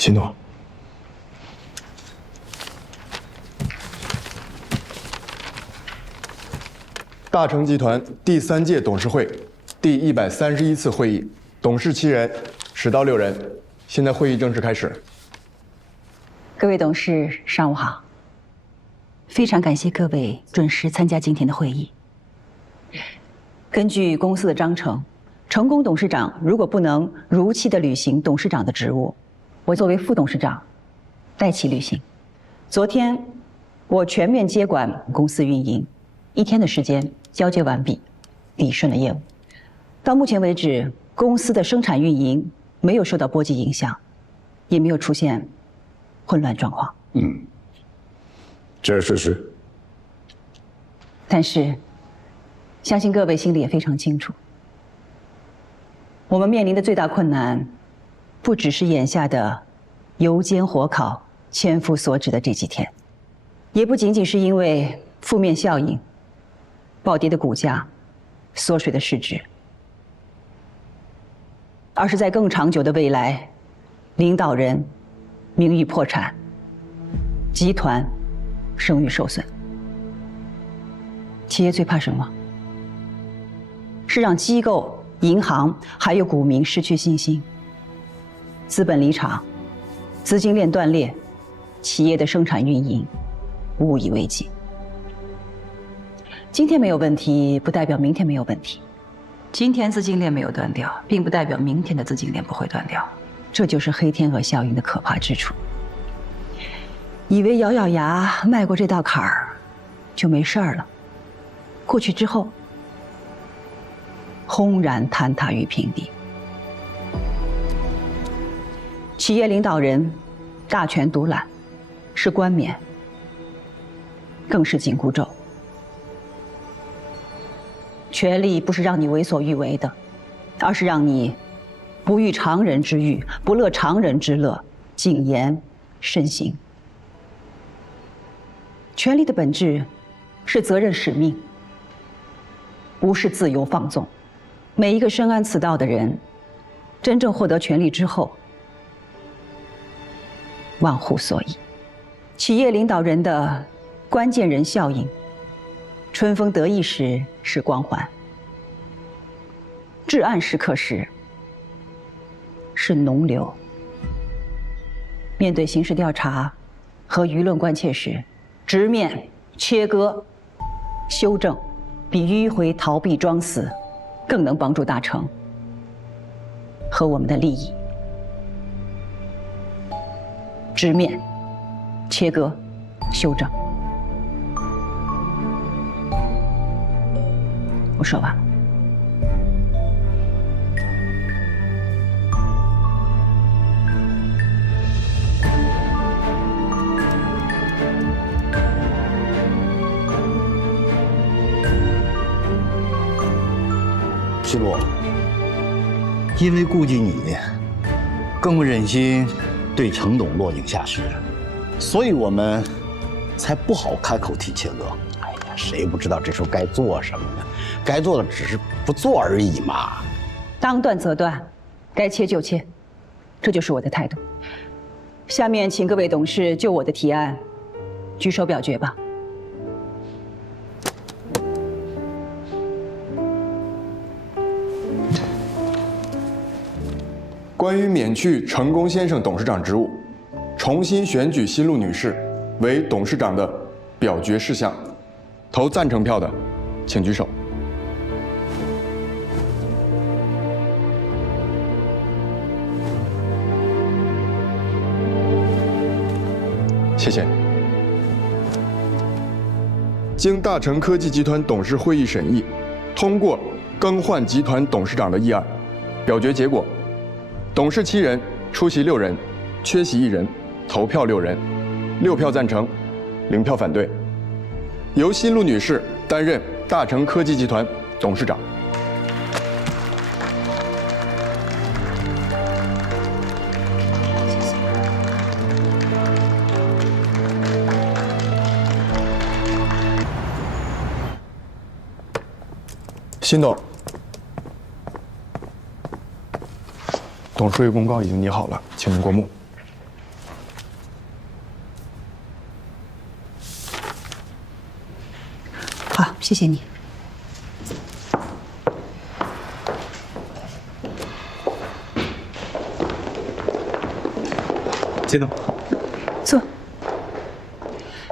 新董，大成集团第3届董事会第131次会议，董事7人，始到6人。现在会议正式开始。各位董事，上午好。非常感谢各位准时参加今天的会议。根据公司的章程，成功董事长如果不能如期的履行董事长的职务，我作为副董事长代其履行。昨天我全面接管公司运营，1天的时间交接完毕，理顺了业务。到目前为止，公司的生产运营没有受到波及影响，也没有出现混乱状况。这是事实。但是，相信各位心里也非常清楚，我们面临的最大困难，不只是眼下的油煎火烤、千夫所指的这几天，也不仅仅是因为负面效应、暴跌的股价、缩水的市值，而是在更长久的未来，领导人名誉破产，集团声誉受损。企业最怕什么？是让机构、银行还有股民失去信心，资本离场，资金链断裂，企业的生产运营无以为继。今天没有问题，不代表明天没有问题。今天资金链没有断掉，并不代表明天的资金链不会断掉。这就是黑天鹅效应的可怕之处。以为咬咬牙迈过这道坎儿就没事儿了，过去之后轰然坍塌于平地。企业领导人大权独揽，是冠冕，更是紧箍咒。权力不是让你为所欲为的，而是让你不欲常人之欲，不乐常人之乐，谨言慎行。权力的本质是责任使命，不是自由放纵。每一个深谙此道的人，真正获得权力之后，忘乎所以。企业领导人的关键人效应，春风得意时是光环，至暗时刻时是脓瘤。面对刑事调查和舆论关切时，直面、切割、修正，比迂回逃避装死更能帮助达成和我们的利益。直面、切割、修正。我说完了。西路，因为顾及你，更不忍心对程董落井下石，所以我们才不好开口提切割。哎呀，谁不知道这时候该做什么呢？该做的只是不做而已嘛。当断则断，该切就切，这就是我的态度。下面请各位董事就我的提案举手表决吧。关于免去成功先生董事长职务，重新选举新陆女士为董事长的表决事项，投赞成票的，请举手。谢谢。经大成科技集团董事会议审议，通过更换集团董事长的议案。表决结果：董事7人，出席6人，缺席1人，投票6人，6票赞成，0票反对，由新陆女士担任大成科技集团董事长。新董，董事会公告已经拟好了，请您过目。谢谢你。金总，坐。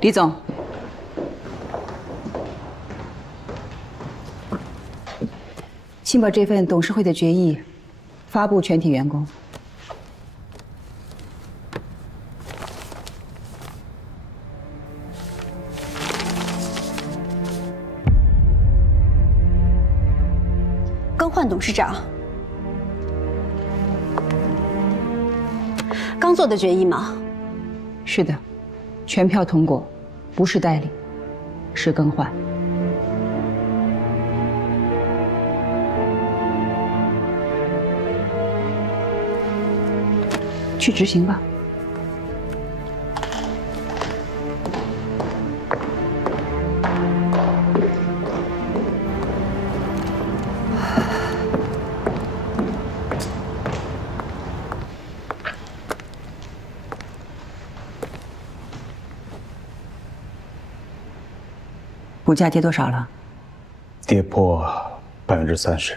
李总，请把这份董事会的决议发布全体员工。更换董事长，刚做的决议吗？是的，全票通过，不是代理，是更换。去执行吧。股价跌多少了？跌破30%。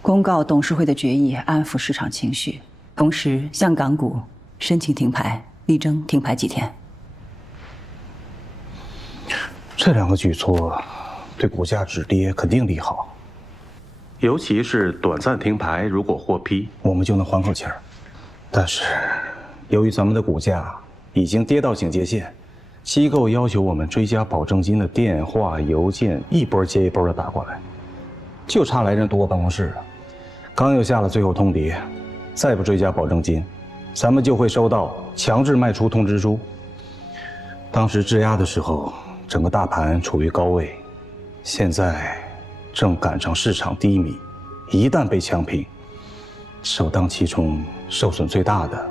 公告董事会的决议，安抚市场情绪，同时向港股申请停牌，力争停牌几天。这2个举措对股价止跌肯定利好，尤其是短暂停牌，如果获批，我们就能缓口气儿。但是，由于咱们的股价已经跌到警戒线，机构要求我们追加保证金的电话、邮件一波接一波的打过来，就差来人堵我办公室了。刚又下了最后通牒，再不追加保证金，咱们就会收到强制卖出通知书。当时质押的时候，整个大盘处于高位，现在正赶上市场低迷，一旦被强平，首当其冲、受损最大的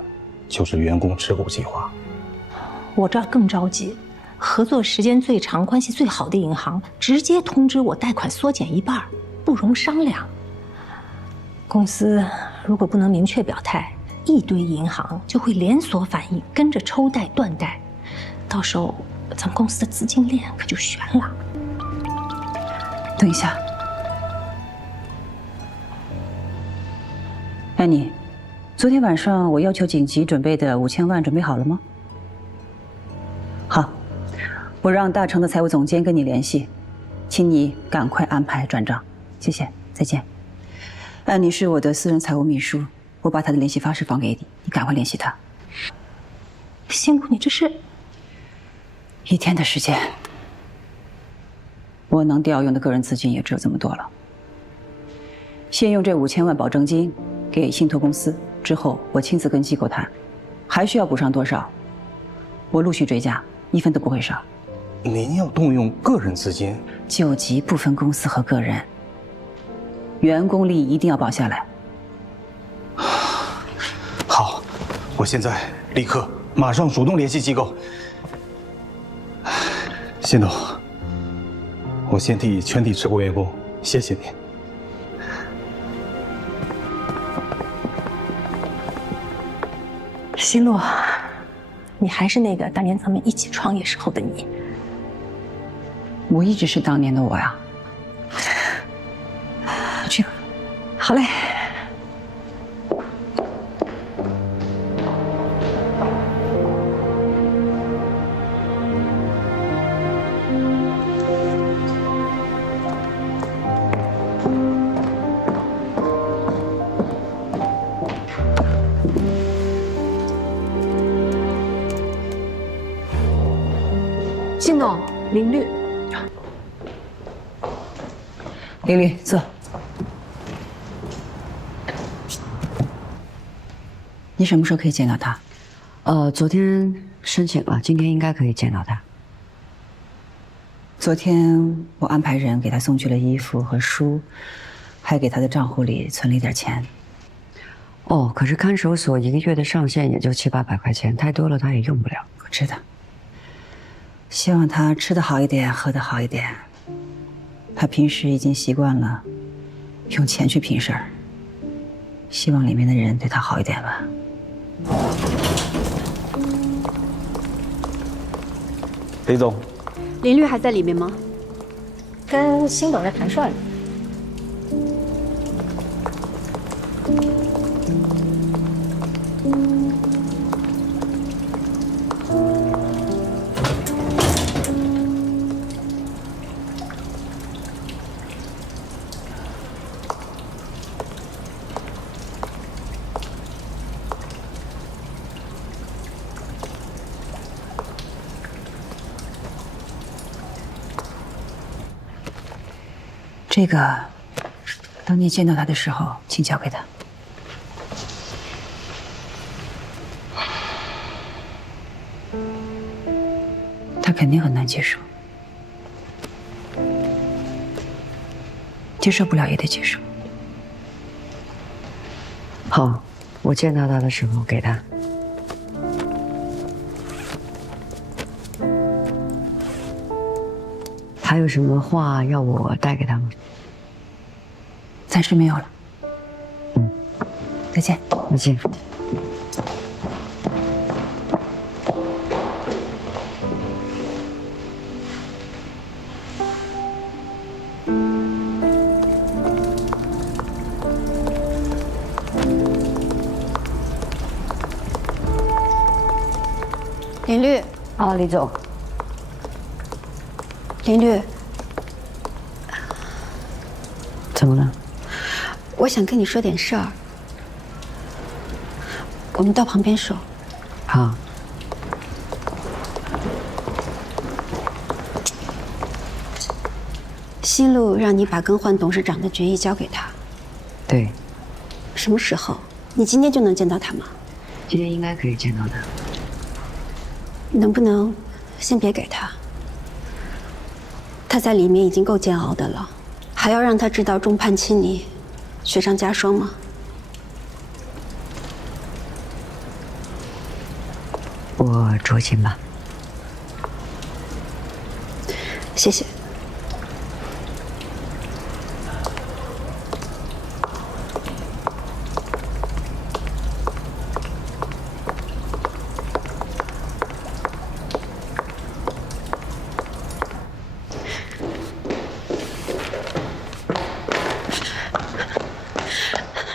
就是员工持股计划。我这儿更着急，合作时间最长、关系最好的银行直接通知我贷款缩减一半，不容商量。公司如果不能明确表态，一堆银行就会连锁反应，跟着抽贷断贷，到时候咱们公司的资金链可就悬了。等一下，安妮，昨天晚上我要求紧急准备的5000万准备好了吗？好，我让大成的财务总监跟你联系，请你赶快安排转账。谢谢，再见。安妮是我的私人财务秘书，我把她的联系方式放给你，你赶快联系她。辛苦你，这是1天的时间，我能调用的个人资金也只有这么多了。先用这5000万保证金给信托公司，之后我亲自跟机构谈，还需要补上多少，我陆续追加，1分都不会少。您要动用个人资金？救急不分公司和个人，员工利益一定要保下来。好，我现在立刻马上主动联系机构。辛总，我先替全体持股员工谢谢您。希洛，你还是那个当年咱们一起创业时候的你。我一直是当年的我呀。去吧。好嘞。靳总，林律。林律，坐。你什么时候可以见到他？昨天申请了，今天应该可以见到他。昨天我安排人给他送去了衣服和书，还给他的账户里存了一点钱。哦，可是看守所1个月的上限也就700、800块钱，太多了他也用不了。我知道。希望他吃得好一点，喝得好一点。他平时已经习惯了用钱去拼事儿，希望里面的人对他好一点吧。李总。林律还在里面吗？跟辛董在谈事儿呢。这个，等你见到他的时候，请交给他。他肯定很难接受，接受不了也得接受。好，我见到他的时候给他。还有什么话要我带给他吗？暂时没有了。再见。再见。林律，啊，李总。林律，怎么了？我想跟你说点事儿，我们到旁边说。好。新路让你把更换董事长的决议交给他。对。什么时候？你今天就能见到他吗？今天应该可以见到他。能不能先别给他？他在里面已经够煎熬的了，还要让他知道众叛亲离，雪上加霜吗？我酌情吧。谢谢。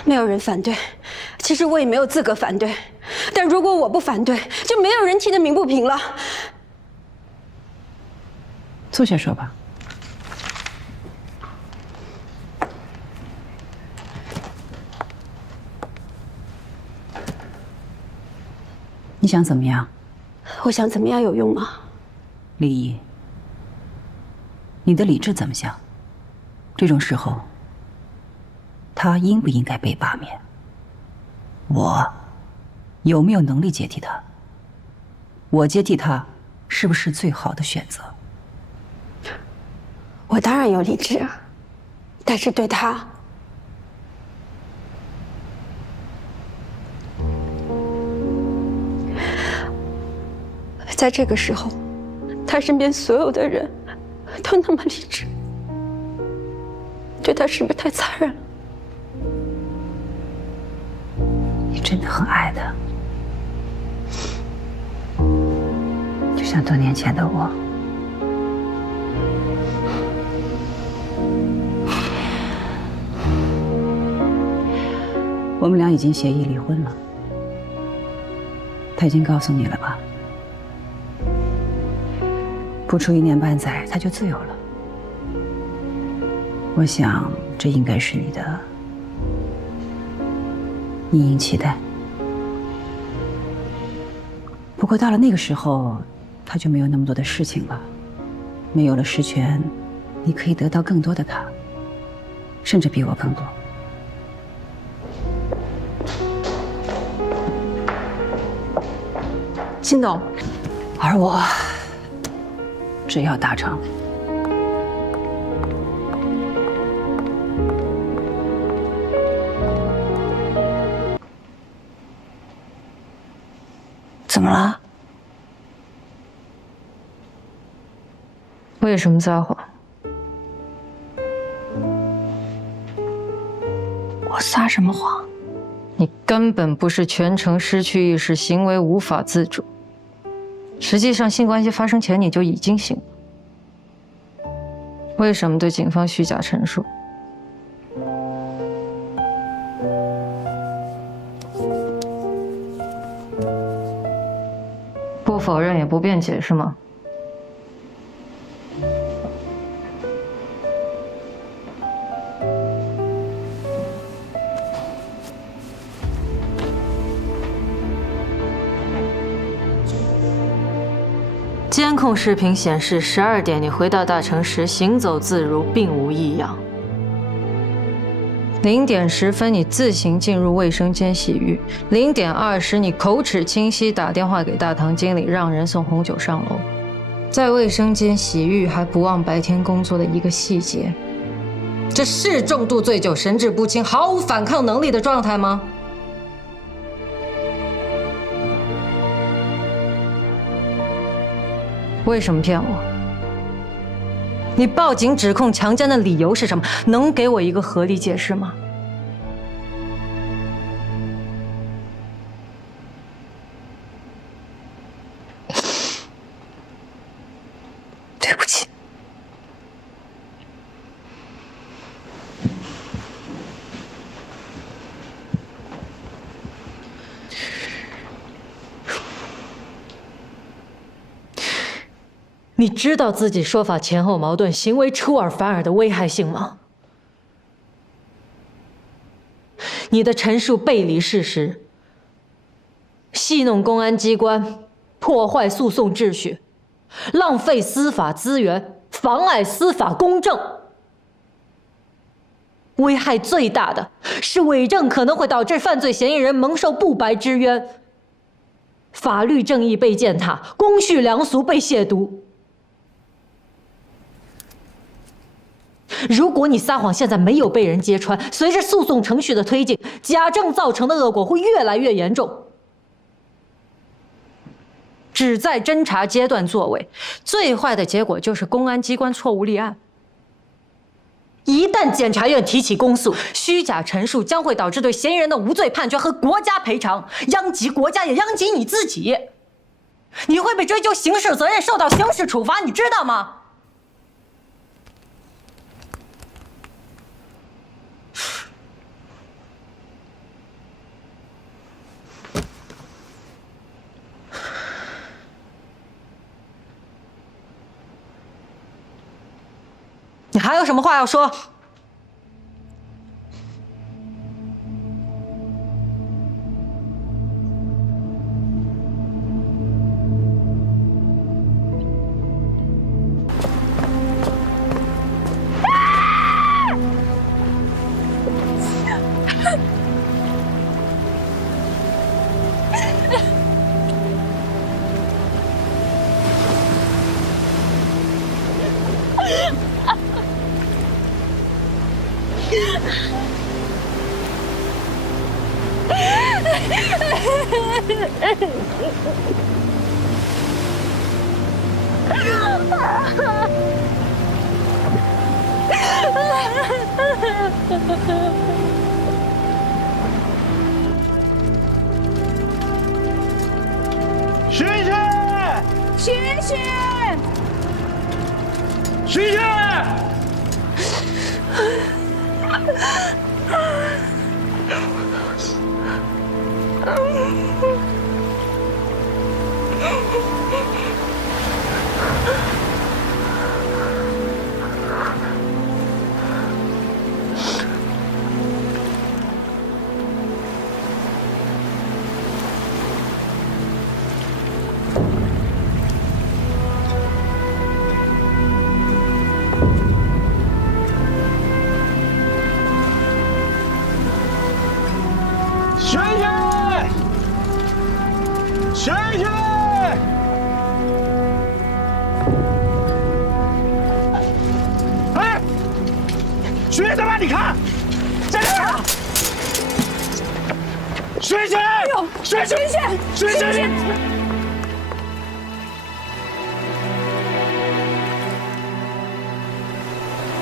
没有人反对，其实我也没有资格反对，但如果我不反对，就没有人提得鸣不平了。坐下说吧。你想怎么样？我想怎么样有用吗？李毅，你的理智怎么想？这种时候，他应不应该被罢免？我有没有能力接替他？我接替他是不是最好的选择？我当然有理智，但是对他，在这个时候，他身边所有的人都那么理智，对他是不是太残忍了？你真的很爱他，就像多年前的我。我们俩已经协议离婚了，他已经告诉你了吧？不出1年半载，他就自由了。我想，这应该是你的殷殷期待。不过到了那个时候，他就没有那么多的事情了，没有了实权，你可以得到更多的他，甚至比我更多。辛董，而我只要达成。怎么了？为什么撒谎？我撒什么谎？你根本不是全程失去意识，行为无法自主。实际上，性关系发生前你就已经醒了。为什么对警方虚假陈述？不否认也不辩解是吗？监控视频显示，12点你回到大城时行走自如，并无异样。0点10分你自行进入卫生间洗浴，0点20你口齿清晰打电话给大堂经理，让人送红酒上楼。在卫生间洗浴还不忘白天工作的一个细节，这是重度醉酒、神志不清、毫无反抗能力的状态吗？为什么骗我？你报警指控强奸的理由是什么？能给我一个合理解释吗？对不起。你知道自己说法前后矛盾、行为出尔反尔的危害性吗？你的陈述背离事实，戏弄公安机关，破坏诉讼秩序，浪费司法资源，妨碍司法公正。危害最大的是伪证可能会导致犯罪嫌疑人蒙受不白之冤，法律正义被践踏，公序良俗被亵渎。如果你撒谎现在没有被人揭穿，随着诉讼程序的推进，假证造成的恶果会越来越严重。只在侦查阶段作为，最坏的结果就是公安机关错误立案。一旦检察院提起公诉，虚假陈述将会导致对嫌疑人的无罪判决和国家赔偿，殃及国家也殃及你自己。你会被追究刑事责任，受到刑事处罚，你知道吗？你还有什么话要说？徐徐，徐徐，徐徐。徐徐，哎，徐徐在哪里？你看，在这儿。徐徐，徐徐，徐徐。